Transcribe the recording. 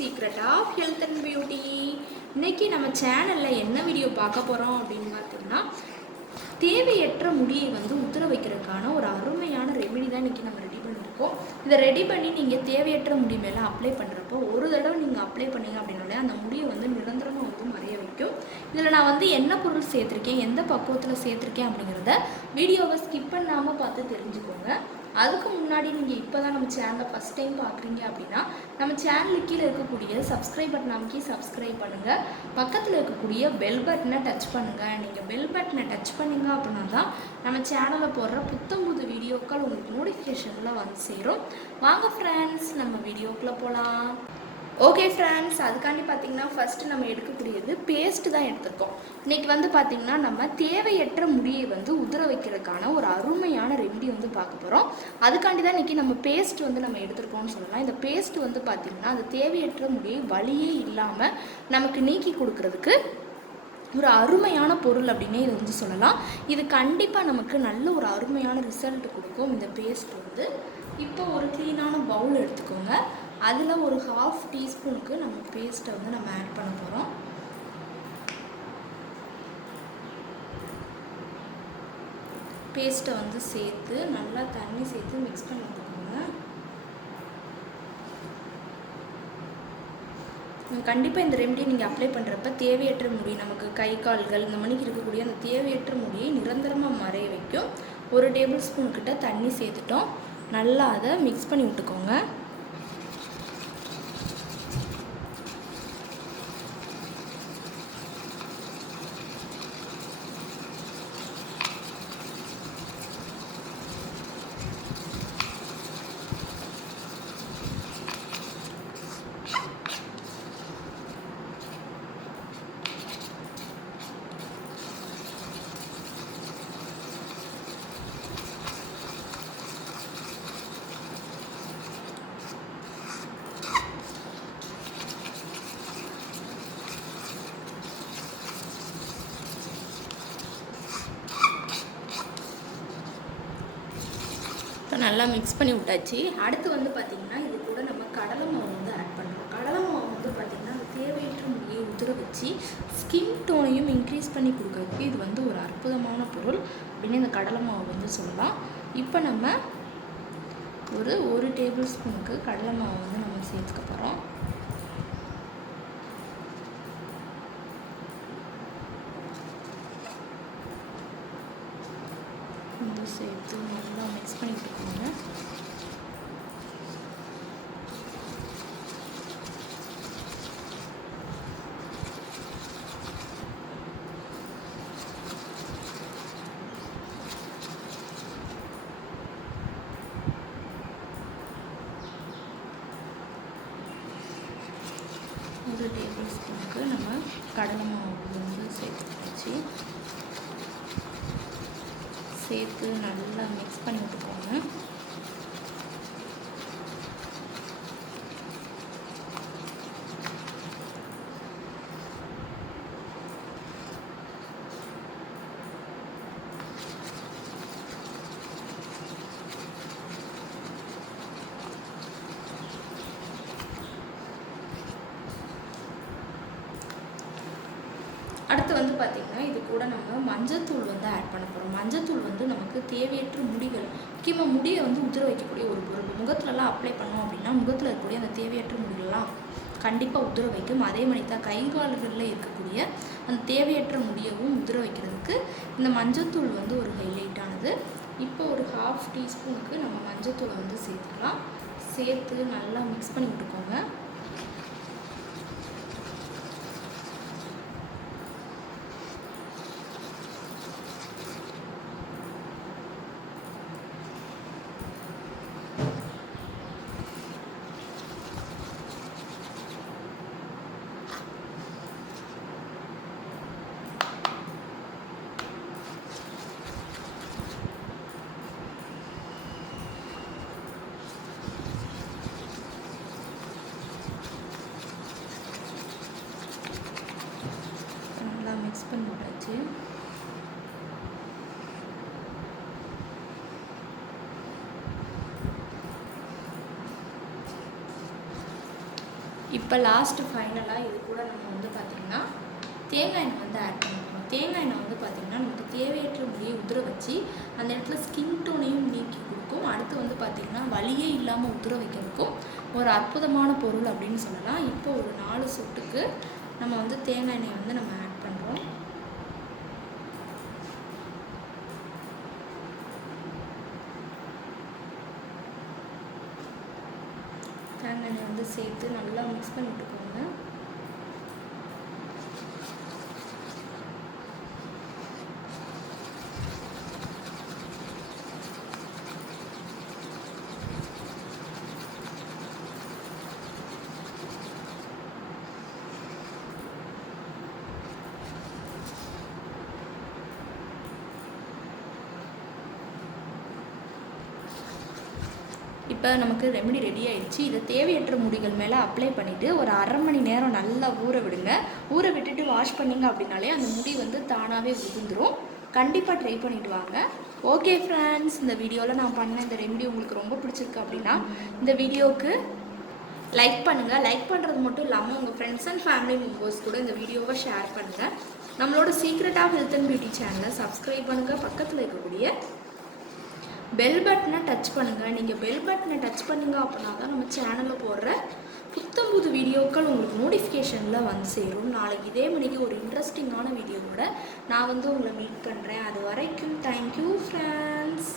Secret of health and beauty. இன்றைக்கி நம்ம சேனலில் என்ன வீடியோ பார்க்க போகிறோம் அப்படின்னு பார்த்தீங்கன்னா, தேவையற்ற முடியை உதிர வைக்கிறதுக்கான ஒரு அருமையான ரெமெடி தான் இன்றைக்கி நம்ம ரெடி பண்ணியிருக்கோம். இதை ரெடி பண்ணி நீங்கள் தேவையற்ற முடி மேலே அப்ளை பண்ணுறப்போ ஒரு தடவை நீங்கள் அப்ளை பண்ணீங்க அப்படின்னாலே அந்த முடியை நிரந்தரமாக மறைய வைக்கும். இதில் நான் என்ன பொருள் சேர்த்துருக்கேன், எந்த பக்குவத்தில் சேர்த்துருக்கேன் அப்படிங்கிறத வீடியோவை ஸ்கிப் பண்ணாமல் பார்த்து தெரிஞ்சுக்கோங்க. அதுக்கு முன்னாடி நீங்கள் இப்போ தான் நம்ம சேனலை ஃபஸ்ட் டைம் பார்க்குறீங்க அப்படின்னா நம்ம சேனலுக்கு கீழே இருக்கக்கூடிய சப்ஸ்கிரைப் பட்டன் அமைக்கி சப்ஸ்கிரைப் பண்ணுங்கள். பக்கத்தில் இருக்கக்கூடிய பெல் பட்டனை டச் பண்ணுங்கள். நீங்கள் பெல் பட்டனை டச் பண்ணிங்க அப்படின்னா தான் நம்ம சேனலில் போடுற புது வீடியோக்கள் உங்களுக்கு நோட்டிஃபிகேஷனில் சேரும். வாங்க ஃப்ரெண்ட்ஸ், நம்ம வீடியோக்குள்ளே போகலாம். ஓகே ஃப்ரெண்ட்ஸ், அதுக்காண்டி பார்த்திங்கன்னா ஃபஸ்ட்டு நம்ம எடுக்கக்கூடியது பேஸ்ட்டு தான் எடுத்துருக்கோம். இன்றைக்கி பார்த்திங்கன்னா நம்ம தேவையற்ற முடியை உதிர வைக்கிறதுக்கான ஒரு அருமையான ரெமெடி பார்க்க போகிறோம். அதுக்காண்டி தான் இன்றைக்கி நம்ம பேஸ்ட் நம்ம எடுத்துருக்கோம்னு சொல்லலாம். இந்த பேஸ்ட் பார்த்திங்கன்னா அது தேவையற்ற முடியை வலியே இல்லாமல் நமக்கு நீக்கி கொடுக்கறதுக்கு ஒரு அருமையான பொருள் அப்படின்னே இது சொல்லலாம். இது கண்டிப்பாக நமக்கு நல்ல ஒரு அருமையான ரிசல்ட் கொடுக்கும். இந்த பேஸ்ட் இப்போ ஒரு க்ளீனான பவுல் எடுத்துக்கோங்க. அதில் ஒரு 1/2 டீஸ்பூனுக்கு நம்ம பேஸ்ட்டை நம்ம ஆட் பண்ண போகிறோம். பேஸ்ட்டை சேர்த்து நல்லா தண்ணி சேர்த்து மிக்ஸ் பண்ணி விட்டுக்கோங்க. கண்டிப்பாக இந்த ரெமெடியை நீங்கள் அப்ளை பண்ணுறப்ப தேவையற்ற முடி, நமக்கு கை கால்கள் இந்த மணிக்கு இருக்கக்கூடிய அந்த தேவையற்ற முடியை நிரந்தரமாக மறைய வைக்கும். 1 டேபிள் ஸ்பூன் கிட்ட தண்ணி சேர்த்துட்டோம். நல்லா அதை மிக்ஸ் பண்ணி விட்டுக்கோங்க. நல்லா மிக்ஸ் பண்ணி விட்டாச்சு. அடுத்து பார்த்திங்கன்னா இது கூட நம்ம கடலை மாவு ஆட் பண்ணுறோம். கடலை மாவு பார்த்திங்கன்னா தேவையற்ற முடியை உதிர வச்சு ஸ்கின் டோனையும் இன்க்ரீஸ் பண்ணி கொடுக்கறதுக்கு இது ஒரு அற்புதமான பொருள் அப்படின்னு இந்த கடலை மாவு சொல்லலாம். இப்போ நம்ம ஒரு டேபிள் ஸ்பூனுக்கு கடலை மாவு நம்ம சேர்த்துக்க போகிறோம். சேர்த்து நல்லா மிக்ஸ் பண்ணி விட்டுக்கோங்க. ஒரு டேபிள் ஸ்பூனுக்கு நம்ம கடலை மாவு சேர்த்து சேர்த்து நல்லா மிக்ஸ் பண்ணி விட்டுக்கோங்க. அடுத்து பார்த்திங்கன்னா இது கூட நம்ம மஞ்சத்தூள் ஆட் பண்ண போகிறோம். மஞ்சத்தூள் நமக்கு தேவையற்ற முடிகள், முக்கியமாக முடியை உதிர வைக்கக்கூடிய ஒரு பொருள். முகத்துலலாம் அப்ளை பண்ணோம் அப்படின்னா முகத்தில் இருக்கக்கூடிய அந்த தேவையற்ற முடிகள்லாம் கண்டிப்பாக உதிர வைக்கும். அதே மாதிரி தான் கை கால்களில் இருக்கக்கூடிய அந்த தேவையற்ற முடியவும் உதிர வைக்கிறதுக்கு இந்த மஞ்சத்தூள் ஒரு ஹைலைட்டானது. இப்போ ஒரு 1/2 டீஸ்பூனுக்கு நம்ம மஞ்சத்தூளை சேர்த்துக்கலாம். சேர்த்து நல்லா மிக்ஸ் பண்ணி விட்டுக்கோங்க. இப்போ லாஸ்ட்டு ஃபைனலாக இது கூட நம்ம வந்து பார்த்திங்கன்னா தேங்காய் எண்ணெய் வந்து ஆட் பண்ணிக்கணும். தேங்காய் எண்ணெய் வந்து பார்த்திங்கன்னா நமக்கு தேவையற்ற முடியை உதிர வச்சு அந்த இடத்துல ஸ்கின் டோனையும் நீக்கி கொடுக்கும். அடுத்து வந்து பார்த்திங்கன்னா வலியே இல்லாமல் உதிர வைக்கிறதுக்கும் ஒரு அற்புதமான பொருள் அப்படின்னு சொல்லலாம். இப்போ ஒரு 4 சொட்டுக்கு நம்ம வந்து தேங்காய் எண்ணெயை வந்து நம்ம ஆட் பண்ணுறோம். தேங்காய் எண்ணெய் வந்து சேர்த்து நல்லா மிக்ஸ் பண்ணி விட்டுக்கோங்க. இப்போ நமக்கு ரெமெடி ரெடி ஆயிடுச்சு. இதை தேவையற்ற முடிகள் மேலே அப்ளை பண்ணிவிட்டு ஒரு 1/2 மணி நேரம் நல்லா ஊற விடுங்க. ஊற விட்டுட்டு வாஷ் பண்ணிங்க அப்படின்னாலே அந்த முடி வந்து தானாகவே உதிர்ந்துடும். கண்டிப்பாக ட்ரை பண்ணிவிட்டு வாங்க. ஓகே ஃப்ரெண்ட்ஸ், இந்த வீடியோவில் நான் பண்ண இந்த ரெமெடி உங்களுக்கு ரொம்ப பிடிச்சிருக்கு அப்படின்னா இந்த வீடியோவுக்கு லைக் பண்ணுங்கள். லைக் பண்ணுறது மட்டும் இல்லாமல் உங்கள் ஃப்ரெண்ட்ஸ் அண்ட் ஃபேமிலி மெம்பர்ஸ் கூட இந்த வீடியோவை ஷேர் பண்ணுங்கள். நம்மளோட secret of health and beauty சேனலை சப்ஸ்கிரைப் பண்ணுங்கள். பக்கத்தில் இருக்கக்கூடிய பெல் பட்டனை டச் பண்ணுங்கள். நீங்கள் பெல் பட்டனை டச் பண்ணிங்க அப்படின்னா தான் நம்ம சேனலில் போடுற புத்தம்புது வீடியோக்கள் உங்களுக்கு நோட்டிஃபிகேஷனில் வந்து சேரும். நாளைக்கு இதே மணிக்கு ஒரு இன்ட்ரெஸ்டிங்கான வீடியோவோட நான் வந்து உங்களை மீட் பண்ணுறேன். அது வரைக்கும் தேங்க்யூ ஃப்ரெண்ட்ஸ்.